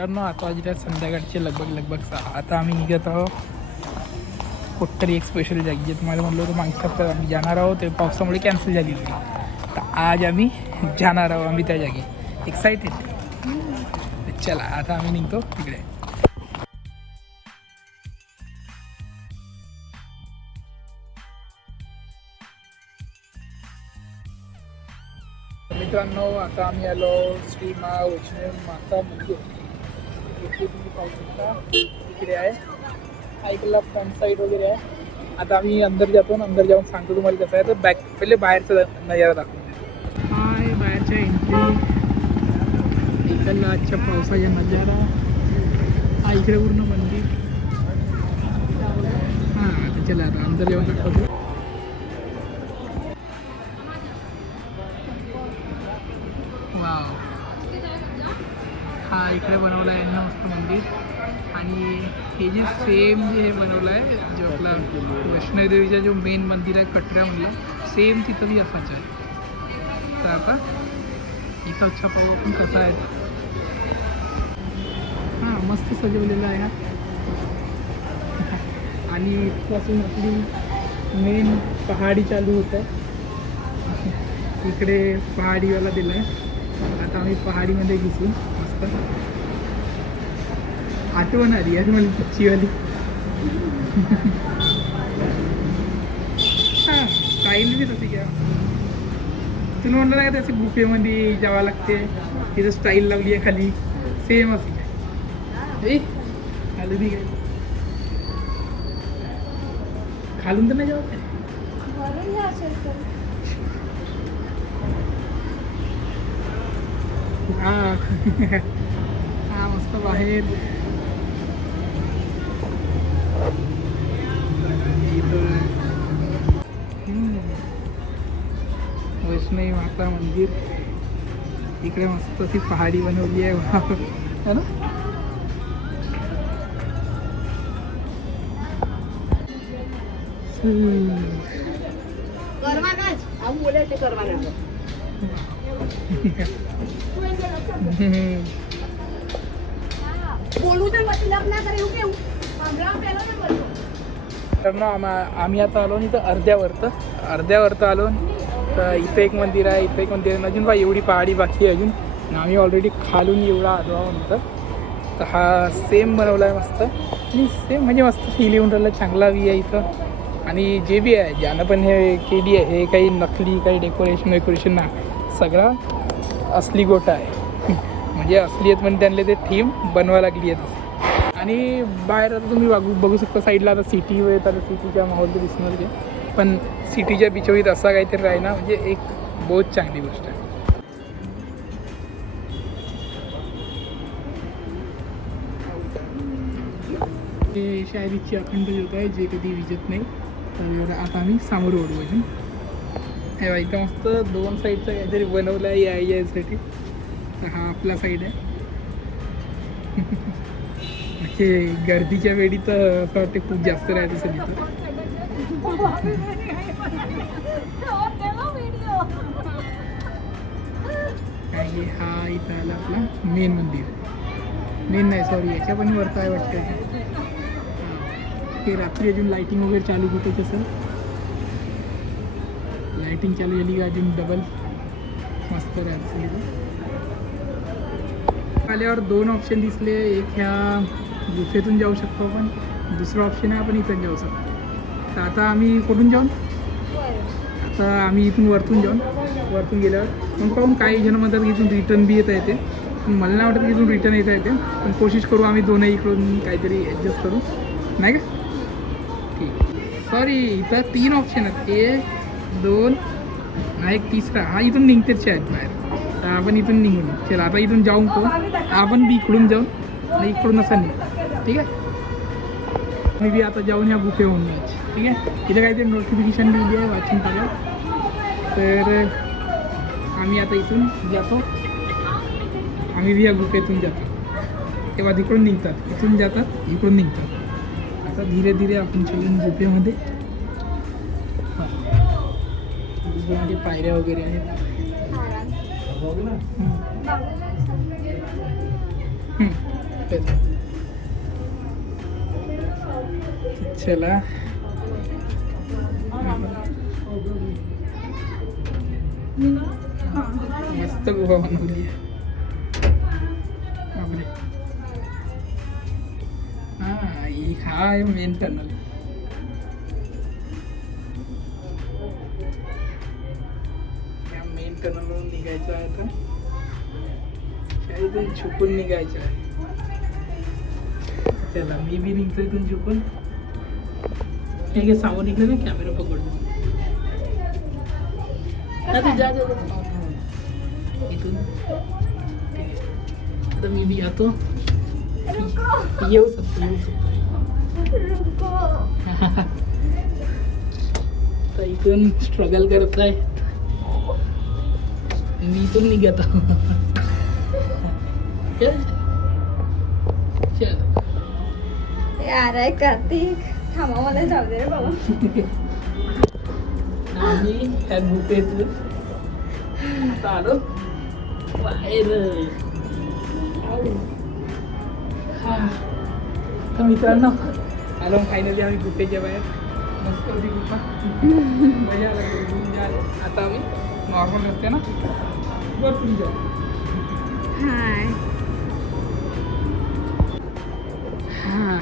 मित्रांनो आता वाजल्या संध्याकाळचे लगभग 6. आता आम्ही निघत आहोत कुठतरी एक स्पेशल जागी जे तुम्हाला म्हणलं होतं मागच्या हप्त्यात आम्ही जाणार आहोत ते पावसामुळे कॅन्सल झाली होती. तर आज आम्ही जाणार आहोत आम्ही त्या जागी. एक्सायटेड. चला आता आम्ही निघतो तिकडे. मित्रांनो आता आम्ही आलो श्री वैष्णव माता मंदिर. इथे तुम्ही पाहू शकता इकडे आहे साईडला फ्रंट साईड वगैरे आहे. आता आम्ही अंदर जातो आणि अंदर जाऊन सांगतो तुम्हाला कसं आहे. तर पहिले बाहेरचा नजारा दाखवून देतो. हा आहे बाहेरच्या एंट्री. इकडला आजच्या पावसाचा नजारा. हा इकडे पूर्ण मंदिर. हां आता चला आता अंदर जाऊन दाखवतो. वाव हा इकडे बनवलं आहे ना मस्त मंदिर. आणि हे जे सेम जे बनवलं आहे जो आपला वैष्णोदेवीचा जो मेन मंदिर आहे कटऱ्यामधला सेम तिथं बी असाच आहे. तर आता इथं अच्छा पाहू आपण कसा आहे. हां मस्त सजवलेलं आहे हा. आणि इथपासून आपली मेन पहाडी चालू होत आहे. इकडे पहाडीवाला दिला आहे. आता आम्ही पहाडीमध्ये घुसू मस्त. आठवण आली यार मला पिच्चीवाली. हां स्टाईल बी तशी घ्या. तुम्ही म्हणलं नाही त्याची गुफेमध्ये जावं लागते तिथं स्टाईल लावली आहे खाली सेम असं काय खाली बी काय खालून तर नाही जावं काय. हां हां मस्त बाहेर वैष्णवी माता मंदिर. इकडे मस्त अशी पहाडी बनवली आहे है ना. तर आम्ही आता आलो इथं अर्ध्यावरतं आलो. तर इथं एक मंदिर आहे इथं एक मंदिर आहे. अजून बा एवढी पहाडी बाकी आहे अजून. आम्ही ऑलरेडी खालून एवढा आलो आहो नंतर. तर हा सेम बनवला आहे मस्त. आणि सेम म्हणजे मस्त फील येऊन राहिलं. चांगला बी आहे इथं. आणि जे बी आहे ज्यानं पण हे केली आहे हे काही नकली काही डेकोरेशन ना सगळा असली गोटा आहे. म्हणजे असलीयत म्हणजे त्यांना ते थीम बनवायला लागली आहे. आणि बाहेर आता तुम्ही बघू शकता साईडला आता सिटी वगैरे आता सिटीच्या माहोल तर दिसणार ते. पण सिटीच्या बिचवरीत असा काहीतरी आहे ना म्हणजे एक बहुत चांगली गोष्ट आहे. हे शायरीची अखंड ज्योत आहे जे कधी विजत नाही. तर आता आम्ही समोर ओढू अजून. हे इथं मस्त 2 साईडचं काहीतरी बनवलं आहे यासाठी. तर हा आपला साईड आहे. म्हणजे गर्दीच्या वेळी तर असं वाटते खूप जास्त राहत असेल इथं. आणि हा इथं आला आपला मेन मंदिर. मेन नाही सॉरी याच्या पण वरता आहे वाटतं. हे रात्री अजून लाईटिंग वगैरे चालू होते तसं. लाईटिंग चालू झाली का अजून डबल मस्त राहत. आल्यावर 2 ऑप्शन दिसले. एक ह्या गुफेतून जाऊ शकतो आपण. दुसरं ऑप्शन आहे आपण इथून जाऊ शकतो. तर आता आम्ही कुठून जाऊन आता आम्ही इथून वरतून गेल्यावर मग पाहून काही जण म्हणतात की इथून रिटर्न बी येता येते. पण मला नाही वाटत की इथून रिटर्न येता येते. पण कोशिश करू आम्ही दोनही इकडून काहीतरी ॲडजस्ट करू नाही का. ठीक सॉरी इथं 3 ऑप्शन आहेत. 1 2 हा एक तिसरा. हा इथून निघतेच आहेत बाहेर. तर आपण इथून निघून चला आता इथून जाऊन आपण बी इकडून जाऊन आणि इकडून असं निघू. ठीक आहे मी बी आता जाऊन या गुफे होऊन यायची. ठीक आहे इथं काहीतरी नोटिफिकेशन दिली आहे वाचून टाका. तर आम्ही आता इथून जातो. आम्ही बी या गुफेतून जातो. तेव्हा तिकडून निघतात इथून जातात इकडून निघतात. आता धीरे धीरे आपण चलून गुफेमध्ये. गुफेमध्ये पायऱ्या वगैरे आहेत. चला मस्त गुहा बनवली आहे. बापरे. हा आहे मेन टनल. या मेन टनलवरून निघायचं आहे आता. काहीतरी छुपून निघायचं आहे. चला मी बी निघतो इथून छुपून. ठीक आहे सामोर निघलं ना कॅमेरा पकडतो. इथून आता मी बी जातो. येऊ शकतो. तर इथून स्ट्रगल करत आहे मी. इथून निघत यार आहे कार्तिक, थांबा मला जाऊ दे रे बाबा. आम्ही ह्या गुफेतून आता आलो बाहेर. तर मित्रांनो आलो फायनली आम्ही गुफेच्या बाहेर. मस्त होती गुफा. मजा लागली. आता आम्ही नॉर्मल रस्ते ना वरतून जाऊ. हाय. हां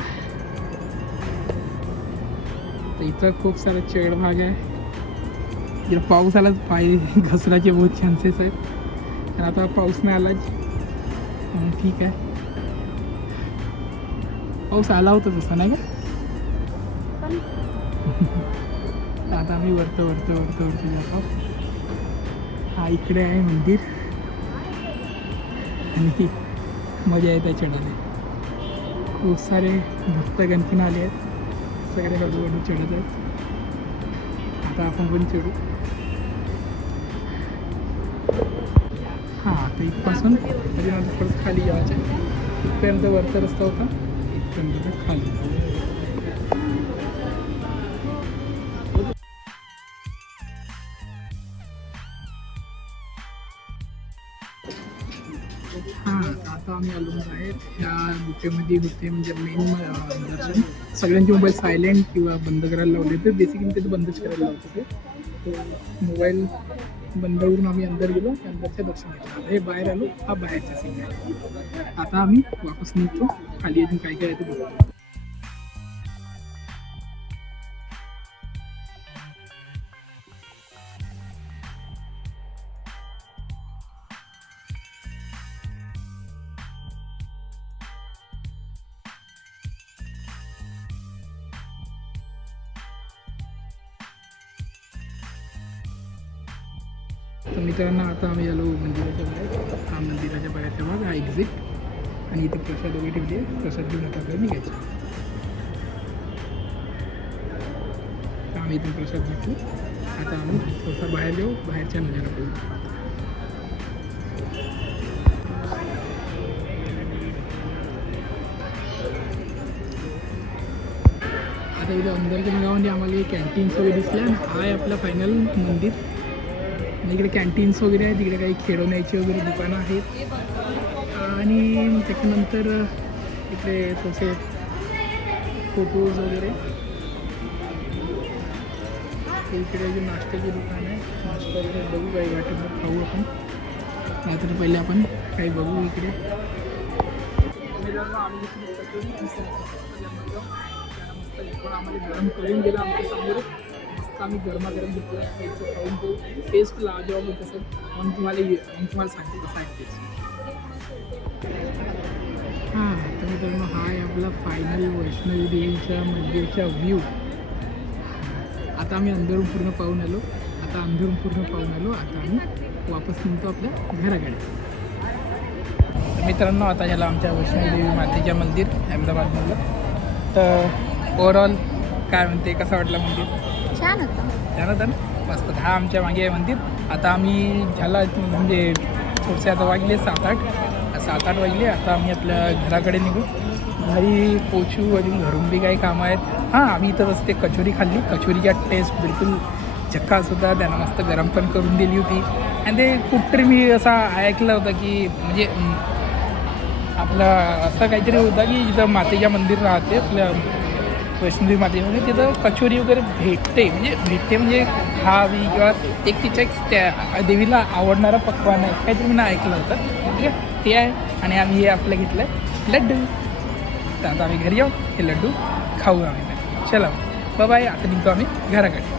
तर इथं खूप सारा चढ भाग आहे. जर पाऊस आला तर पाय घसराचे बहुत चान्सेस आहेत. पण आता पाऊस नाही आलाच म्हणून ठीक आहे. पाऊस आला होता तसा नाही का. आता आम्ही वरतं जातो. हा इकडे आहे मंदिर आणि मजा येते चढायला. खूप सारे भक्त गणपती आले आहेत. सगळे हळूहळू चढत आहेत. आता आपण पण चढू. हां आता इथपासून म्हणजे माझं परत खाली यायचं आहे. इथपर्यंत वरचा रस्ता होता. इथपर्यंत खाली. हां आता आम्ही आलो बाहेर. ह्या गुफेमध्ये होते म्हणजे मेन दर्शन. सगळ्यांचे मोबाईल सायलेंट किंवा बंद करायला लावले होते. बेसिकली ते बंदच करायला लावत होते. तर मोबाईल बंद करून आम्ही अंदर गेलो. अंदरच्या दर्शन घेतलं. आता हे बाहेर आलो. हा बाहेरचा सीन आहे. आता आम्ही वापस निघतो. खाली अजून काय काय आहे ते बघू. तर मित्रांनो आता आम्ही आलो मंदिराच्या बाहेर. हा मंदिराच्या बाहेरचा भाग हा एक्झिट. आणि इथे प्रसाद वगैरे ठेवले. प्रसाद घेऊन आता आपल्याला निघायचं. तर आम्ही इथून प्रसाद घेतलो. आता आम्ही थोडासा बाहेर जाऊ. बाहेरच्या नजारा बघू. आता इथं अंदरच्या भागामध्ये आम्हाला कॅन्टीन्स वगैरे दिसल्या. हा आहे आपलं फायनल मंदिर. इकडे कॅन्टीन्स वगैरे आहे. तिकडे काही खेळवण्याची वगैरे दुकानं आहेत. आणि त्याच्यानंतर इकडे थोडेसे फोटोज वगैरे. इकडे जे नाश्त्याची दुकान आहे. नाश्ता वगैरे बघू. काही वाटेल तर खाऊ आपण. नाहीतर पहिले आपण काही बघू इकडे. आम्ही पण आम्हाला गरम करून गेलं आमच्या समोर. मस्त आम्ही गरमागरम घेतलं. खाऊन तो टेस्ट लाजवाब होत असेल. म्हणून तुम्हाला सांगते कसं आहे टेस्ट. हां तर मित्रांनो हा आहे आपला फायनल वैष्णवी देवीच्या मंदिरचा व्ह्यू. आता आम्ही अंदरून पूर्ण पाहून आलो. आता आम्ही वापस निघतो आपल्या घराकडे. तर मित्रांनो आता झालं आमच्या वैष्णवी देवी मातेच्या मंदिर अहमदाबादमधलं. तर ओव्हरऑल काय म्हणते कसं वाटलं मंदिर. छान होतं ना मस्त. हा आमच्या मागे आहे मंदिर. आता आम्ही झाला म्हणजे थोडेसे आता वाजले 7-8 वाजले. आता आम्ही आपल्या घराकडे निघू. घरी पोचू. अजून घरून बी काही कामं आहेत. हां आम्ही इथं रस्ते कचोरी खाल्ली. कचोरीचा टेस्ट बिलकुल झक्कास होता. त्यांना मस्त गरम पण करून दिली होती. आणि ते कुठतरी मी असा ऐकलं होतं की म्हणजे आपलं असं काहीतरी होतं की जिथं मातेच्या मंदिर राहते आपल्या वैष्णोदेवी मातेमध्ये तिथं कचोरी वगैरे भेटते म्हणजे खावी किंवा एक तिच्या त्या देवीला आवडणारा पक्वान आहे काहीतरी मी ऐकलं होतं. ठीक आहे, ते आहे. आणि आम्ही हे आपलं घेतलं आहे लड्डू. तर आता आम्ही घरी जाऊ, हे लड्डू खाऊ आम्ही. चला बाय, आता निघतो आम्ही घराकडे.